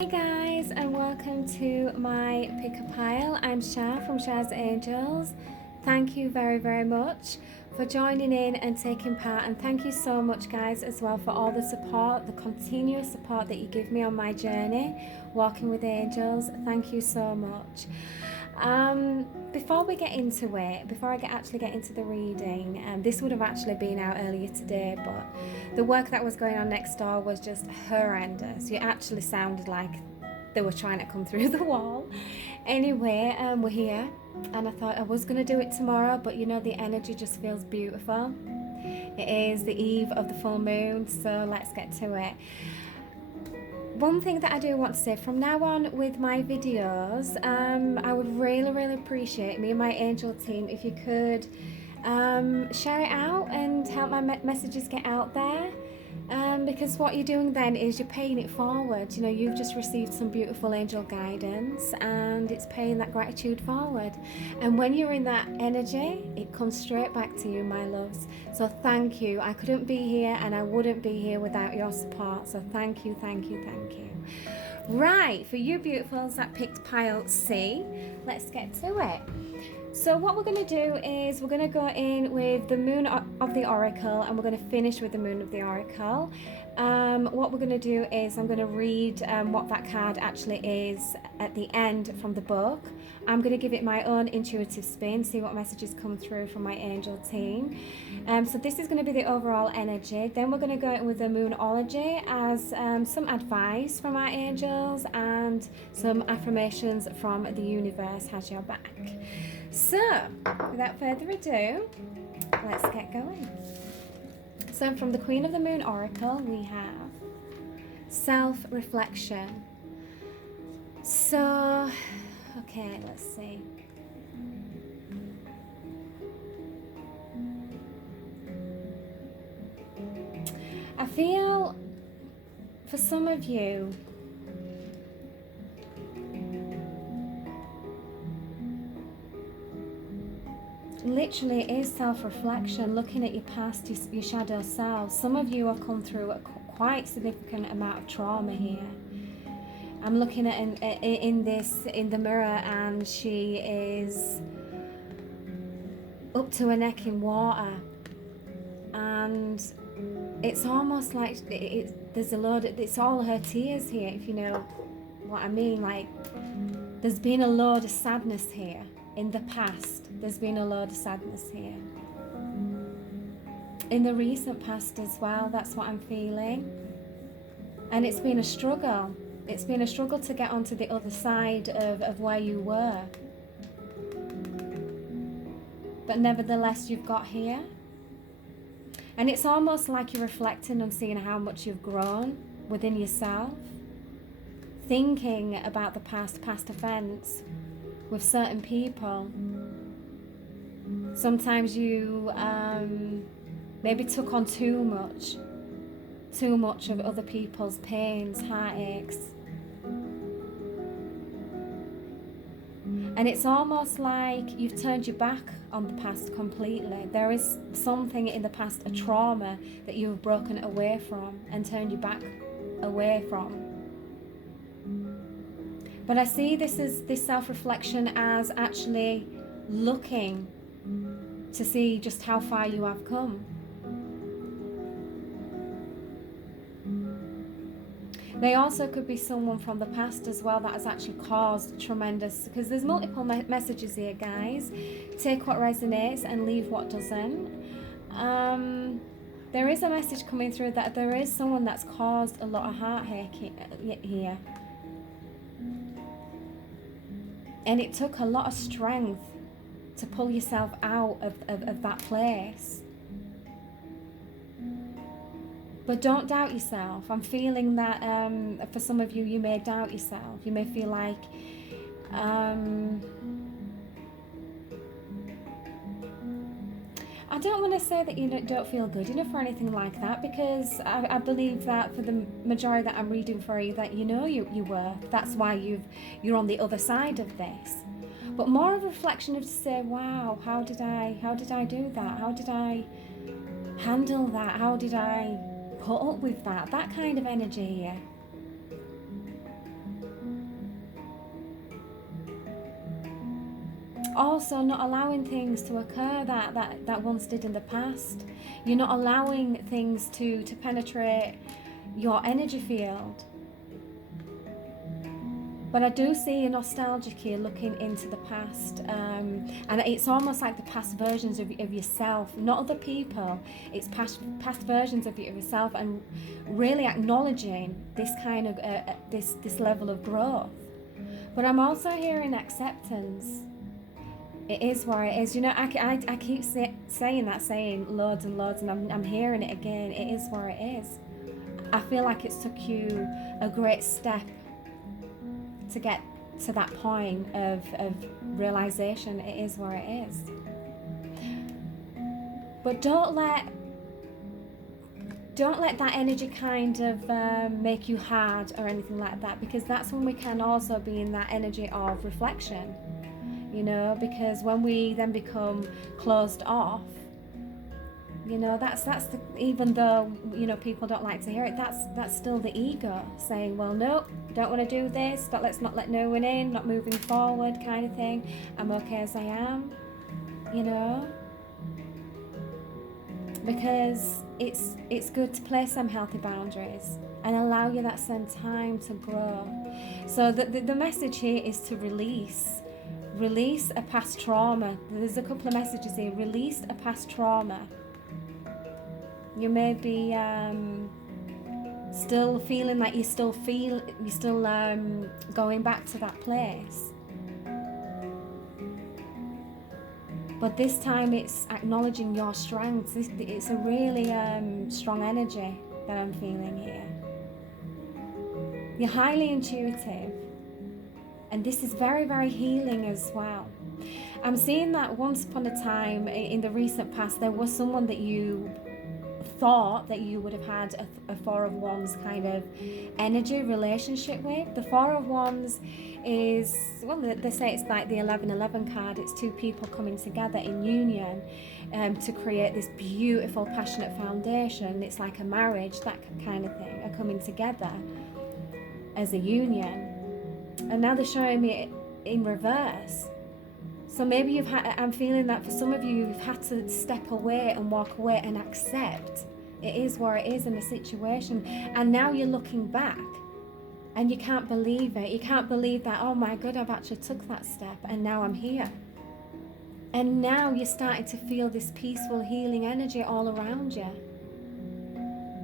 Hey guys, and welcome to my pick a pile. I'm Char from Char's Angels. Thank you very much for joining in and taking part, and thank you so much guys as well for all the support, the continuous support that you give me on my journey walking with angels. Thank you so much. Before we get into it, before I actually get into the reading, this would have actually been out earlier today, but the work that was going on next door was just horrendous. It actually sounded like they were trying to come through the wall. Anyway, we're here, and I thought I was going to do it tomorrow, but you know, the energy just feels beautiful. It is the eve of the full moon, so let's get to it. One thing that I do want to say from now on with my videos, I would really appreciate, me and my angel team, if you could share it out and help my messages get out there, because what you're doing then is you're paying it forward. You know, you've just received some beautiful angel guidance and it's paying that gratitude forward, and when you're in that energy it comes straight back to you, my loves. So thank you. I couldn't be here and I wouldn't be here without your support, so thank you. Right, for you beautifuls that picked pile C, let's get to it. So what we're going to do is we're going to go in with the Moon of the Oracle, and we're going to finish with the Moon of the Oracle. What we're going to do is I'm going to read what that card actually is at the end from the book. I'm going to give it my own intuitive spin, see what messages come through from my angel team. So this is going to be the overall energy. Then we're going to go in with the Moonology as some advice from our angels and some affirmations from the universe has your back. So, without further ado, let's get going. So from the Queen of the Moon Oracle, we have self-reflection. So, okay, let's see. I feel for some of you, literally it is self-reflection, looking at your past, your shadow self. Some of you have come through a quite significant amount of trauma here. I'm looking at in the mirror, and she is up to her neck in water, and it's almost like there's a load of, it's all her tears here, if you know what I mean. Like, there's been a load of sadness here in the past. There's been a load of sadness here in the recent past as well. That's what I'm feeling, and it's been a struggle. It's been a struggle to get onto the other side of where you were, but nevertheless you've got here. And it's almost like you're reflecting and seeing how much you've grown within yourself, thinking about the past events with certain people. Sometimes you maybe took on too much of other people's pains, heartaches. And it's almost like you've turned your back on the past completely. There is something in the past, a trauma that you've broken away from and turned your back away from. But I see this self-reflection as actually looking to see just how far you have come. They also could be someone from the past as well that has actually caused tremendous, because there's multiple messages here, guys. Take what resonates and leave what doesn't. There is a message coming through that there is someone that's caused a lot of heartache here. And it took a lot of strength to pull yourself out of that place. But don't doubt yourself. I'm feeling that for some of you, you may doubt yourself. You may feel like I don't want to say that you don't feel good enough or anything like that, because I believe that for the majority that I'm reading for you, that you know you were. That's why you're on the other side of this. But more of a reflection of to say, wow, how did I do that? How did I handle that? How did I put up with that kind of energy here? also not allowing things to occur that once did in the past. You're not allowing things to penetrate your energy field. But I do see a nostalgic here looking into the past, and it's almost like the past versions of yourself, not other people. It's past versions of yourself, and really acknowledging this kind of this level of growth. But I'm also hearing acceptance. It is where it is. You know, I keep saying that saying loads and loads, and I'm hearing it again. It is where it is. I feel like it's took you a great step to get to that point of realization. It is where it is. But don't let that energy kind of make you hard or anything like that, because that's when we can also be in that energy of reflection, you know, because when we then become closed off, you know, that's the, even though, you know, people don't like to hear it, that's still the ego saying, well, no, don't want to do this, but let's not let no one in, not moving forward kind of thing. I'm okay as I am, you know, because it's good to place some healthy boundaries and allow you that some time to grow. So the message here is to release a past trauma. There's a couple of messages here. Release a past trauma. You may be still feeling like you're still going back to that place. But this time it's acknowledging your strengths. It's a really strong energy that I'm feeling here. You're highly intuitive, and this is very, very healing as well. I'm seeing that once upon a time in the recent past, there was someone that you thought that you would have had a Four of Wands kind of energy relationship with. The Four of Wands is, well, they say it's like the 1111 card. It's two people coming together in union to create this beautiful, passionate foundation. It's like a marriage, that kind of thing, are coming together as a union. And now they're showing me it in reverse. So maybe I'm feeling that for some of you, you've had to step away and walk away and accept it is where it is in the situation. And now you're looking back and you can't believe it. You can't believe that, oh my God, I've actually took that step and now I'm here. And now you're starting to feel this peaceful, healing energy all around you.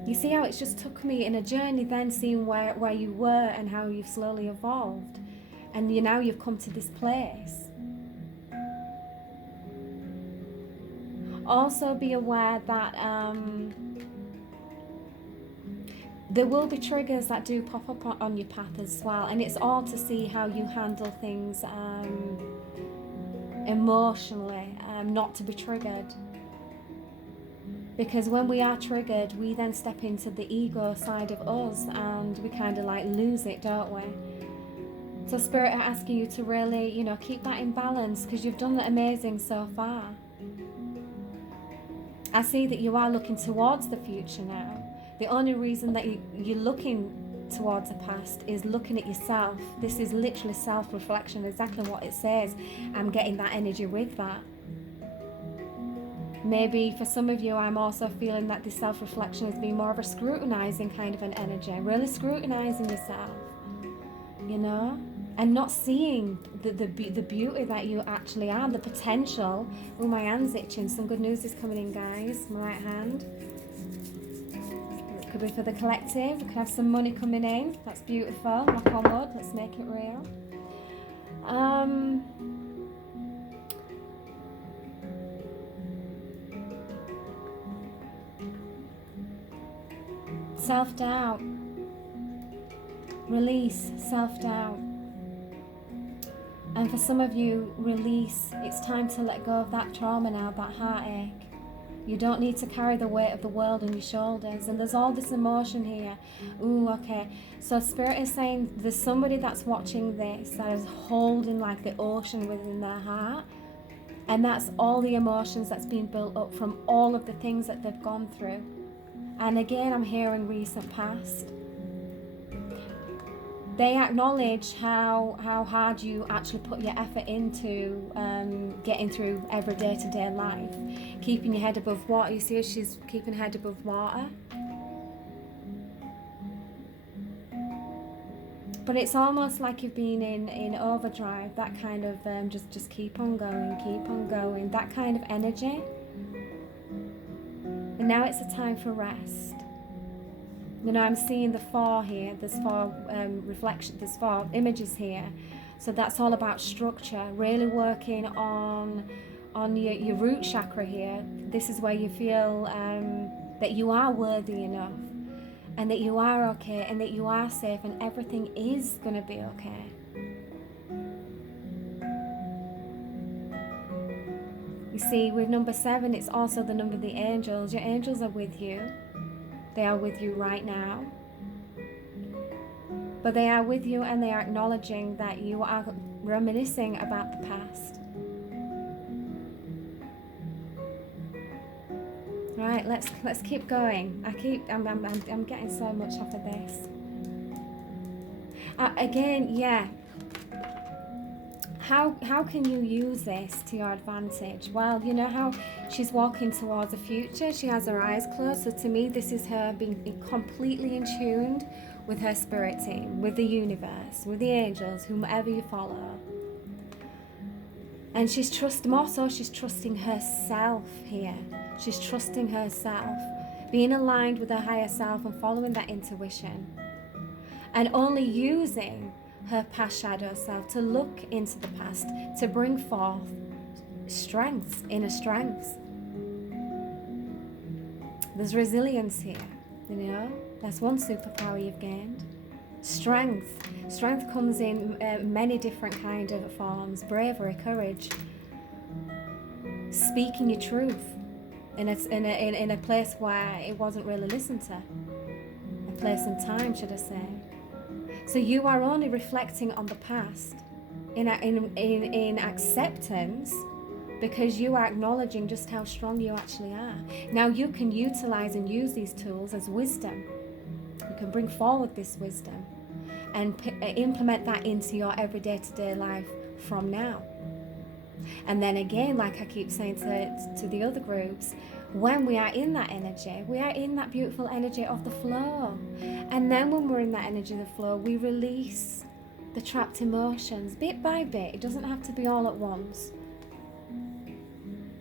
You see how it's just took me in a journey then, seeing where you were and how you've slowly evolved. And now you've come to this place. Also be aware that there will be triggers that do pop up on your path as well, and it's all to see how you handle things emotionally, not to be triggered. Because when we are triggered, we then step into the ego side of us and we kind of like lose it, don't we? So Spirit are asking you to really, you know, keep that in balance, because you've done amazing so far. I see that you are looking towards the future now. The only reason that you're looking towards the past is looking at yourself. This is literally self-reflection, exactly what it says. I'm getting that energy with that. Maybe for some of you, I'm also feeling that this self-reflection has been more of a scrutinizing kind of an energy, really scrutinizing yourself, you know, and not seeing the beauty that you actually are, the potential. Oh, my hand's itching. Some good news is coming in, guys. My right hand. It could be for the collective. We could have some money coming in. That's beautiful. Knock on wood. Let's make it real. Self-doubt. Release self-doubt. And for some of you, release. It's time to let go of that trauma now, that heartache. You don't need to carry the weight of the world on your shoulders. And there's all this emotion here. Ooh, okay. So Spirit is saying there's somebody that's watching this that is holding like the ocean within their heart. And that's all the emotions that's been built up from all of the things that they've gone through. And again, I'm hearing recent past. They acknowledge how hard you actually put your effort into getting through every day-to-day life, keeping your head above water. You see, she's keeping her head above water. But it's almost like you've been in overdrive, that kind of just keep on going, that kind of energy. And now it's a time for rest. You know, I'm seeing the four here. There's four reflections. There's four images here. So that's all about structure. Really working on your root chakra here. This is where you feel that you are worthy enough, and that you are okay, and that you are safe, and everything is going to be okay. You see, with number 7, it's also the number of the angels. Your angels are with you. They are with you right now. But they are with you, and they are acknowledging that you are reminiscing about the past. Right, let's keep going. I'm getting so much off of this. Again, yeah. How can you use this to your advantage? Well, you know how she's walking towards the future. She has her eyes closed. So to me, this is her being completely in tune with her spirit team, with the universe, with the angels, whomever you follow. And she's trusting herself here. She's trusting herself, being aligned with her higher self and following that intuition. And only using her past shadow self to look into the past, to bring forth strengths, inner strengths. There's resilience here, you know. That's one superpower you've gained. Strength. Strength comes in many different kind of forms. Bravery, courage. Speaking your truth in a place where it wasn't really listened to. A place and time, should I say. So you are only reflecting on the past in acceptance, because you are acknowledging just how strong you actually are. Now you can utilize and use these tools as wisdom. You can bring forward this wisdom and implement that into your everyday to-day life from now. And then again, like I keep saying to the other groups, when we are in that energy, we are in that beautiful energy of the flow. And then when we're in that energy of the flow, we release the trapped emotions bit by bit. It doesn't have to be all at once.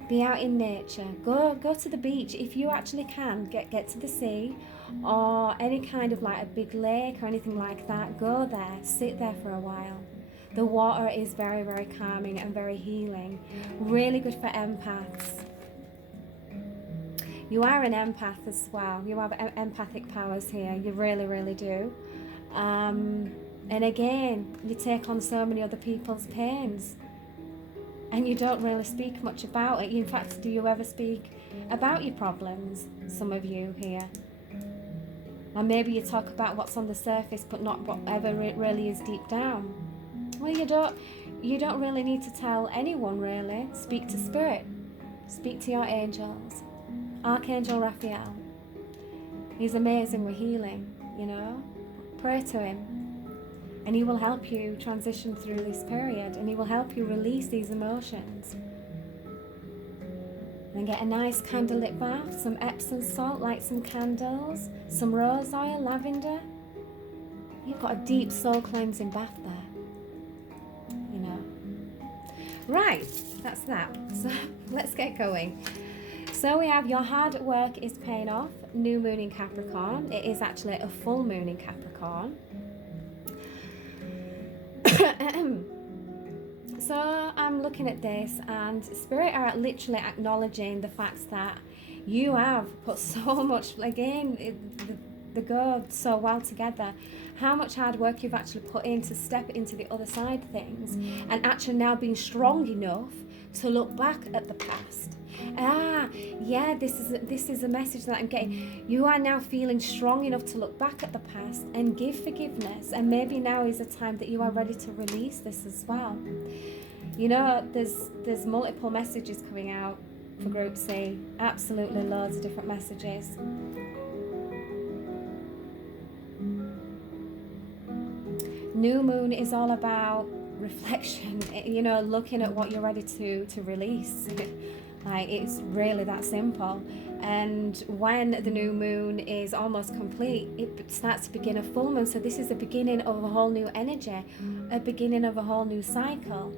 Be out in nature. Go to the beach if you actually can. Get to the sea, or any kind of like a big lake or anything like that. Go there. Sit there for a while. The water is very, very calming and very healing. Really good for empaths. You are an empath as well. You have empathic powers here. You really, really do. And again, you take on so many other people's pains. And you don't really speak much about it. In fact, do you ever speak about your problems? Some of you here. Or maybe you talk about what's on the surface, but not whatever it really is deep down. Well, you don't really need to tell anyone, really. Speak to spirit. Speak to your angels. Archangel Raphael. He's amazing with healing, you know. Pray to him. And he will help you transition through this period, and he will help you release these emotions. Then get a nice candlelit bath, some Epsom salt, light some candles, some rose oil, lavender. You've got a deep soul cleansing bath there, you know. Right, that's that. So let's get going. So we have your hard work is paying off, new moon in Capricorn. It is actually a full moon in Capricorn. So I'm looking at this, and Spirit are literally acknowledging the fact that you have put so much, again, they go so well together, how much hard work you've actually put in to step into the other side of things, and actually now being strong enough to look back at the past. Yeah, this is a message that I'm getting. You are now feeling strong enough to look back at the past and give forgiveness, and maybe now is a time that you are ready to release this as well. You know, there's multiple messages coming out for Group C. Absolutely loads of different messages. New moon is all about reflection, you know, looking at what you're ready to release. Like, it's really that simple. And when the new moon is almost complete, it starts to begin a full moon. So this is the beginning of a whole new energy, a beginning of a whole new cycle.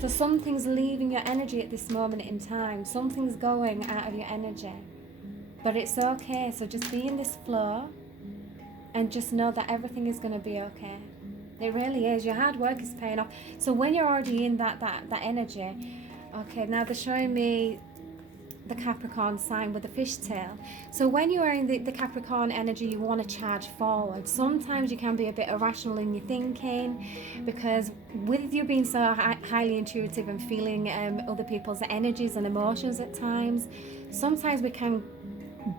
So something's leaving your energy at this moment in time. Something's going out of your energy. But it's okay. So just be in this flow and just know that everything is going to be okay. It really is. Your hard work is paying off. So when you're already in that energy, okay, now they're showing me the Capricorn sign with the fishtail. So when you are in the Capricorn energy, you want to charge forward. Sometimes you can be a bit irrational in your thinking, because with you being so highly intuitive and feeling other people's energies and emotions at times, sometimes we can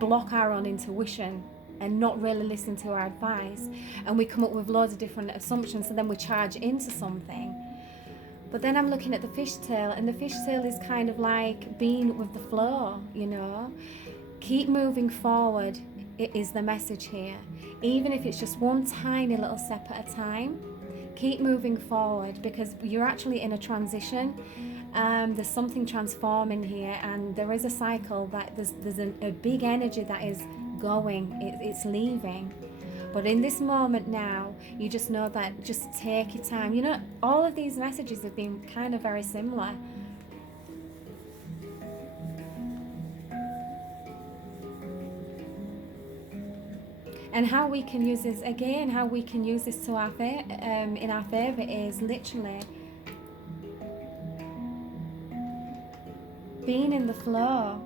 block our own intuition and not really listen to our advice, and we come up with loads of different assumptions, and then we charge into something. But then I'm looking at the fishtail, and the fishtail is kind of like being with the flow, you know. Keep moving forward, it is the message here. Even if it's just one tiny little step at a time, keep moving forward, because you're actually in a transition. There's something transforming here, and there is a cycle that there's a big energy that is going, it's leaving. But in this moment now, you just know that just take your time. You know, all of these messages have been kind of very similar. And how we can use this, again, how we can use this to our in our favor is literally being in the flow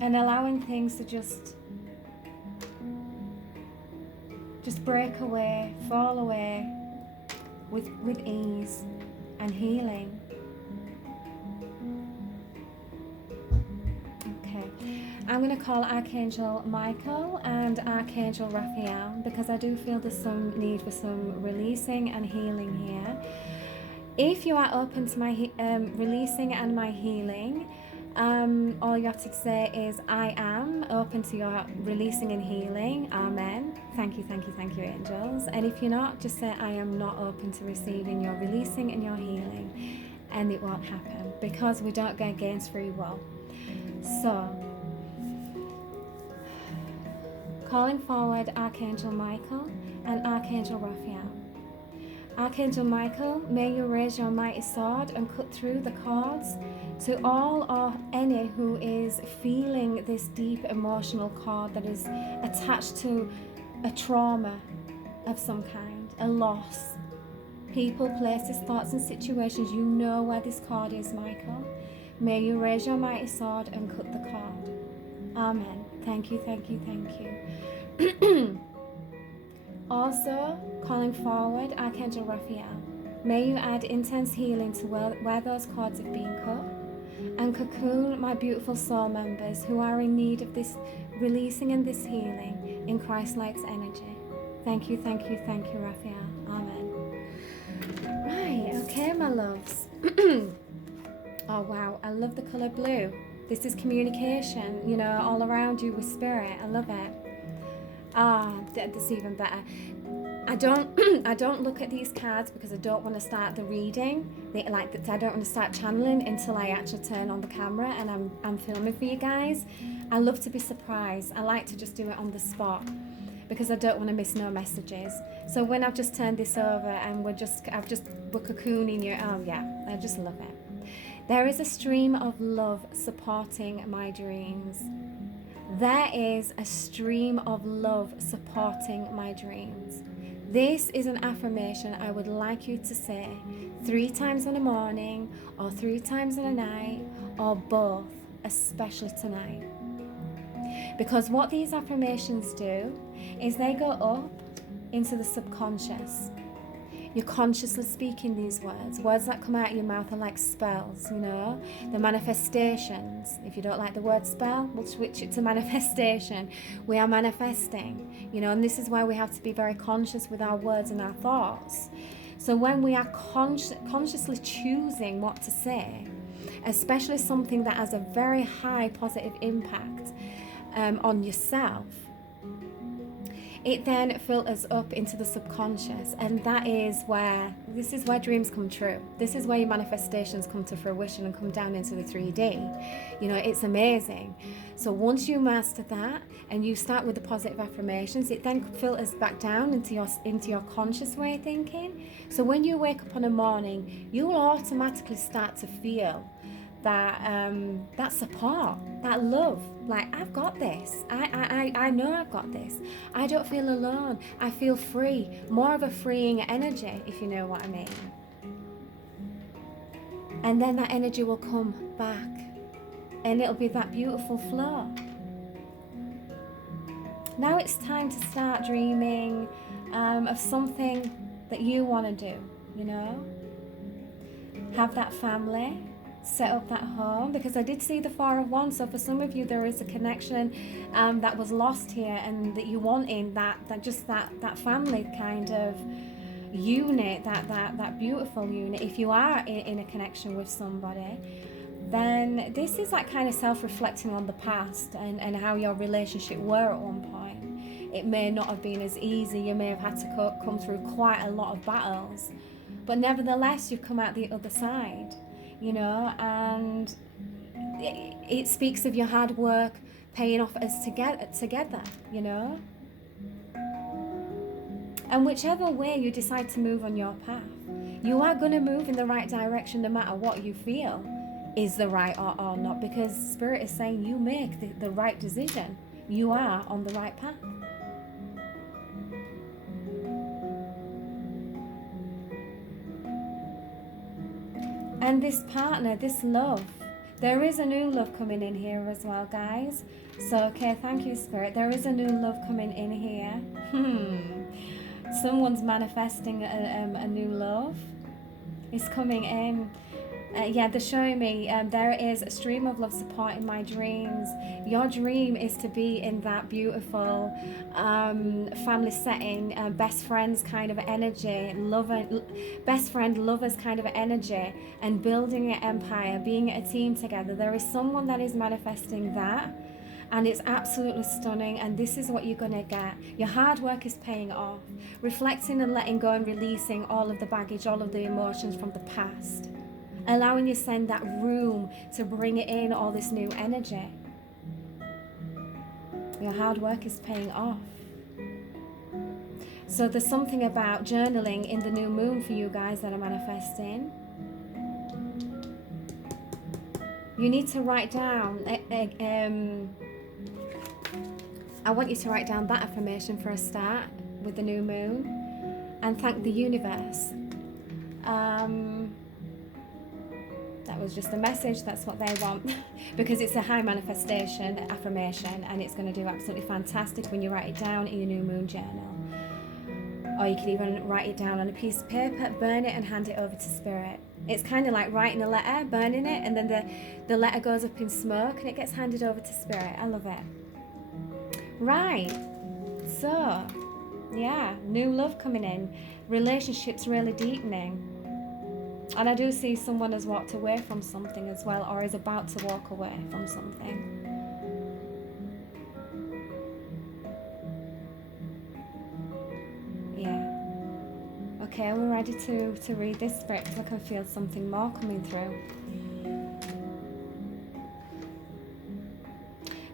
and allowing things to just break away, fall away with ease and healing. Okay, I'm going to call Archangel Michael and Archangel Raphael, because I do feel there's some need for some releasing and healing here. If you are open to my releasing and my healing, all you have to say is, I am open to your releasing and healing. Amen. Thank you, thank you, thank you, angels. And if you're not, just say, I am not open to receiving your releasing and your healing. And it won't happen, because we don't go against free will. So, calling forward Archangel Michael and Archangel Raphael. Archangel Michael, may you raise your mighty sword and cut through the cords to all or any who is feeling this deep emotional cord that is attached to a trauma of some kind, a loss. People, places, thoughts and situations, you know where this cord is, Michael. May you raise your mighty sword and cut the cord. Amen. Thank you, thank you, thank you. Also, calling forward Archangel Raphael, may you add intense healing to where those cords have been cut, and cocoon my beautiful soul members who are in need of this releasing and this healing in Christ-like's energy. Thank you, thank you, thank you, Raphael. Amen. Right, okay, my loves. Oh, wow, I love the colour blue. This is communication, you know, all around you with spirit. I love it. That's even better. I don't look at these cards because I don't want to start the reading. I don't want to start channeling until I actually turn on the camera and I'm filming for you guys. I love to be surprised. I like to just do it on the spot because I don't want to miss no messages. So when I've just turned this over and we're cocooning you, oh yeah, I just love it. There is a stream of love supporting my dreams. There is a stream of love supporting my dreams. This is an affirmation I would like you to say 3 times in the morning, or 3 times in the night, or both, especially tonight. Because what these affirmations do is they go up into the subconscious. You're consciously speaking these words. Words that come out of your mouth are like spells, you know. The manifestations. If you don't like the word spell, we'll switch it to manifestation. We are manifesting, you know, and this is why we have to be very conscious with our words and our thoughts. So when we are consciously choosing what to say, especially something that has a very high positive impact, on yourself, it then filters up into the subconscious, and this is where dreams come true. This is where your manifestations come to fruition and come down into the 3D. You know, it's amazing. So once you master that and you start with the positive affirmations, it then filters back down into your conscious way of thinking. So when you wake up in the morning, you will automatically start to feel that support, that love. Like, I've got this. I know I've got this. I don't feel alone. I feel free. More of a freeing energy, if you know what I mean. And then that energy will come back, and it'll be that beautiful flow. Now it's time to start dreaming of something that you want to do, you know. Have that family. Set up that home, because I did see the Four of Wands. So for some of you, there is a connection that was lost here, and that you want in that family kind of unit, that beautiful unit. If you are in a connection with somebody, then this is that kind of self-reflecting on the past and how your relationship were at one point. It may not have been as easy. You may have had to come through quite a lot of battles, but nevertheless, you've come out the other side. You know, and it speaks of your hard work paying off as together, you know. And whichever way you decide to move on your path, you are going to move in the right direction no matter what you feel is the right or not, because Spirit is saying you make the right decision. You are on the right path. And this partner, this love, there is a new love coming in here as well, guys. So, okay, thank you, Spirit. There is a new love coming in here. Someone's manifesting a new love. It's coming in. Yeah, they're showing me there is a stream of love supporting my dreams. Your dream is to be in that beautiful family setting, best friends kind of energy, best friend lovers kind of energy, and building an empire, being a team together. There is someone that is manifesting that, and it's absolutely stunning, and this is what you're going to get. Your hard work is paying off. Reflecting and letting go and releasing all of the baggage, all of the emotions from the past. Allowing you to send that room to bring it in, all this new energy. Your hard work is paying off. So there's something about journaling in the new moon for you guys that are manifesting. You need to write down, I want you to write down that affirmation for a start with the new moon, and thank the universe. That was just a message. That's what they want because it's a high manifestation affirmation, and it's going to do absolutely fantastic when you write it down in your new moon journal. Or you can even write it down on a piece of paper, burn it, and hand it over to Spirit. It's kind of like writing a letter, burning it, and then the letter goes up in smoke and it gets handed over to Spirit. I love it. Right. So, yeah, new love coming in. Relationships really deepening. And I do see someone has walked away from something as well, or is about to walk away from something. Yeah. Okay, we're ready to read this, Spirit, because I can feel something more coming through.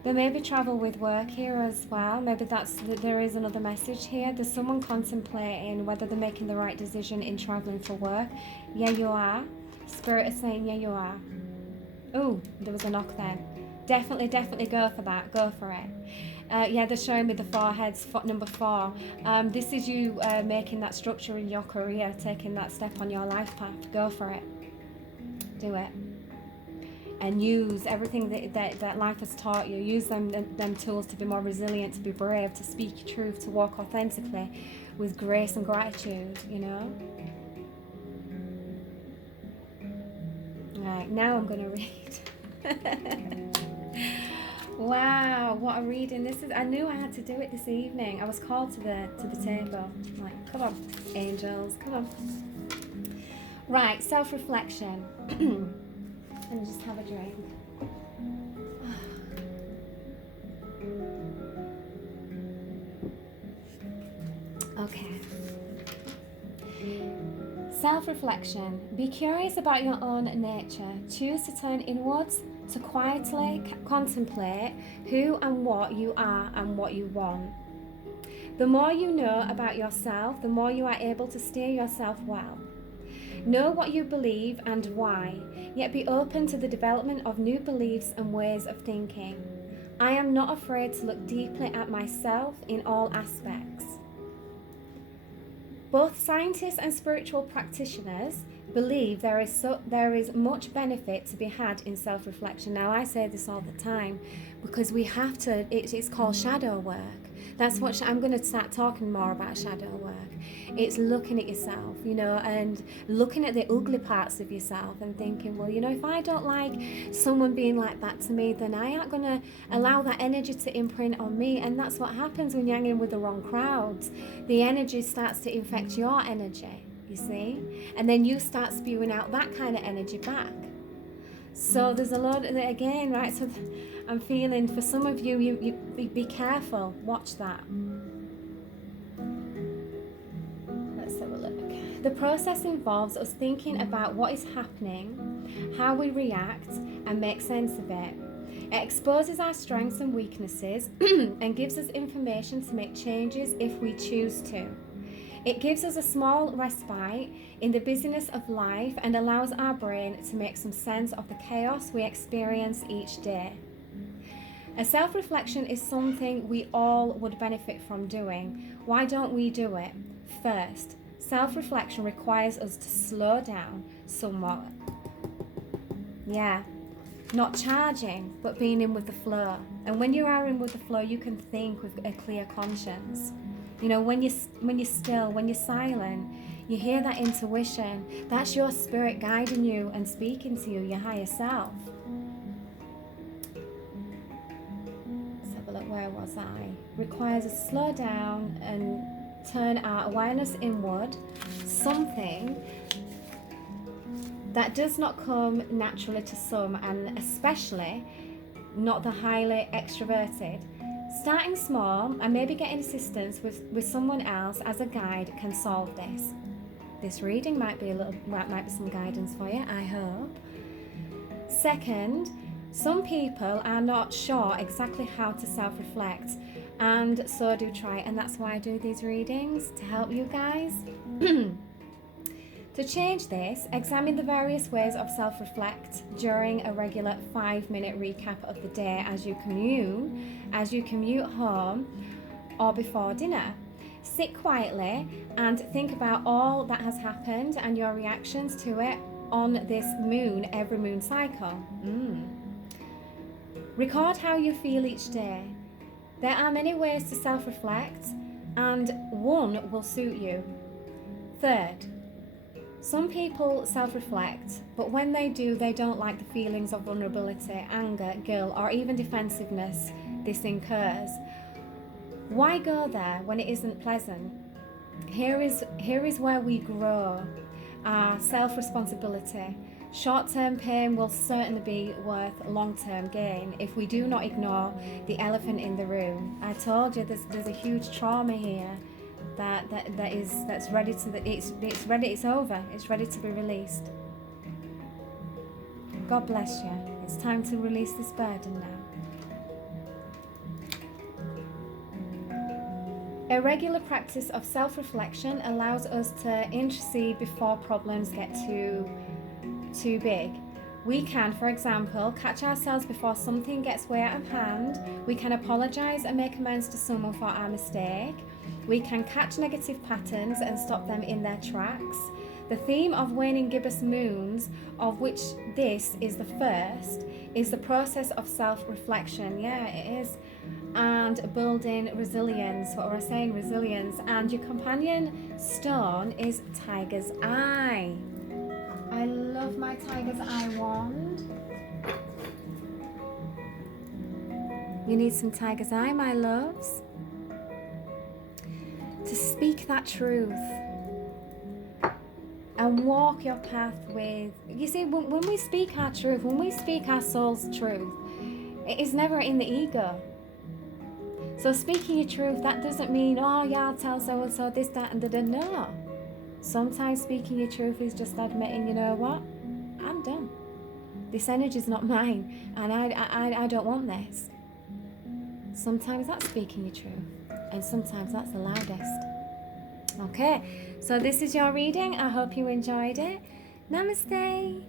There may be travel with work here as well. Maybe there is another message here. There's someone contemplating whether they're making the right decision in traveling for work. Yeah, you are. Spirit is saying, yeah, you are. Oh, there was a knock then. Definitely go for that. Go for it. Yeah, they're showing me the foreheads, number 4. This is you making that structure in your career, taking that step on your life path. Go for it. Do it. And use everything that life has taught you. Use them tools to be more resilient, to be brave, to speak your truth, to walk authentically with grace and gratitude, you know. Right, now I'm going to read. Wow, what a reading this is. I knew I had to do it this evening. I was called to the table. Like, come on, angels, come on. Right, self-reflection. And just have a drink. Okay. Self-reflection. Be curious about your own nature. Choose to turn inwards, to quietly contemplate who and what you are and what you want. The more you know about yourself, the more you are able to steer yourself well. Know what you believe and why, yet be open to the development of new beliefs and ways of thinking. I am not afraid to look deeply at myself in all aspects. Both scientists and spiritual practitioners believe there is much benefit to be had in self-reflection. Now, I say this all the time because we have to, it's called shadow work. That's what I'm going to start talking more about shadow work. It's looking at yourself, and looking at the ugly parts of yourself and thinking, well, if I don't like someone being like that to me, then I aren't going to allow that energy to imprint on me. And that's what happens when you're hanging with the wrong crowds. The energy starts to infect your energy, you see? And then you start spewing out that kind of energy back. So there's a lot of it again, right? So I'm feeling for some of you, you be careful. Watch that. Let's have a look. The process involves us thinking about what is happening, how we react, and make sense of it. It exposes our strengths and weaknesses and gives us information to make changes if we choose to. It gives us a small respite in the busyness of life and allows our brain to make some sense of the chaos we experience each day. A self-reflection is something we all would benefit from doing. Why don't we do it? First, self-reflection requires us to slow down somewhat. Yeah, not charging, but being in with the flow. And when you are in with the flow, you can think with a clear conscience. When you're still, when you're silent, you hear that intuition. That's your spirit guiding you and speaking to you, your higher self. Let's have a look, where was I? Requires us to slow down and turn our awareness inward, something that does not come naturally to some, and especially not the highly extroverted. Starting small and maybe getting assistance with someone else as a guide can solve this. This reading might be some guidance for you, I hope. Second, some people are not sure exactly how to self-reflect, and so do try, and that's why I do these readings, to help you guys. To change this, examine the various ways of self-reflect during a regular 5-minute recap of the day as you commute home or before dinner. Sit quietly and think about all that has happened and your reactions to it on this every moon cycle. Record how you feel each day. There are many ways to self-reflect, and one will suit you. Third, some people self-reflect, but when they do, they don't like the feelings of vulnerability, anger, guilt, or even defensiveness this incurs. Why go there when it isn't pleasant? Here is where we grow our self-responsibility. Short-term pain will certainly be worth long-term gain if we do not ignore the elephant in the room. I told you there's a huge trauma here. That's ready to it's over. It's ready to be released. God bless you. It's time to release this burden now. A regular practice of self-reflection allows us to intercede before problems get too big. We can, for example, catch ourselves before something gets way out of hand. We can apologize and make amends to someone for our mistake. We can catch negative patterns and stop them in their tracks. The theme of waning gibbous moons, of which this is the first, is the process of self-reflection. Yeah, it is. And building resilience. What was I saying? Resilience. And your companion stone is Tiger's Eye. I love my Tiger's Eye wand. You need some Tiger's Eye, my loves, to speak that truth and walk your path with. You see, when we speak our truth, when we speak our soul's truth, it is never in the ego. So speaking your truth, that doesn't mean, oh yeah, I'll tell so and so this, that, and da. No. Sometimes speaking your truth is just admitting, you know what, I'm done. This energy's not mine, and I don't want this. Sometimes that's speaking your truth, and sometimes that's the loudest. Okay, so this is your reading. I hope you enjoyed it. Namaste.